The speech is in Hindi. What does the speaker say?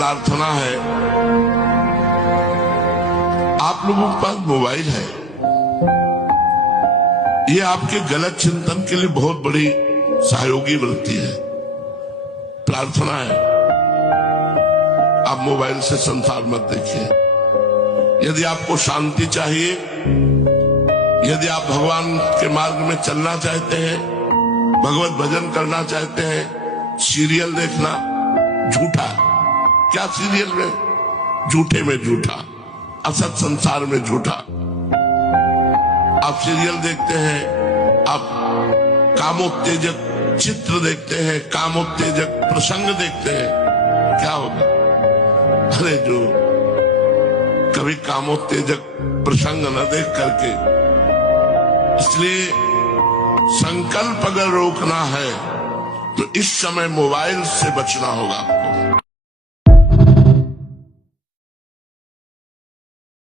प्रार्थना है, आप लोगों के पास मोबाइल है, ये आपके गलत चिंतन के लिए बहुत बड़ी सहयोगी बनती है। प्रार्थना है, आप मोबाइल से संसार मत देखिए। यदि आपको शांति चाहिए, यदि आप भगवान के मार्ग में चलना चाहते हैं, भगवत भजन करना चाहते हैं, सीरियल देखना झूठा, क्या सीरियल में, झूठे में झूठा, असत संसार में झूठा। आप सीरियल देखते हैं, आप कामोत्तेजक चित्र देखते हैं, कामोत्तेजक प्रसंग देखते हैं, क्या होगा? अरे जो कभी कामोत्तेजक प्रसंग न देख करके, इसलिए संकल्प अगर रोकना है तो इस समय मोबाइल से बचना होगा।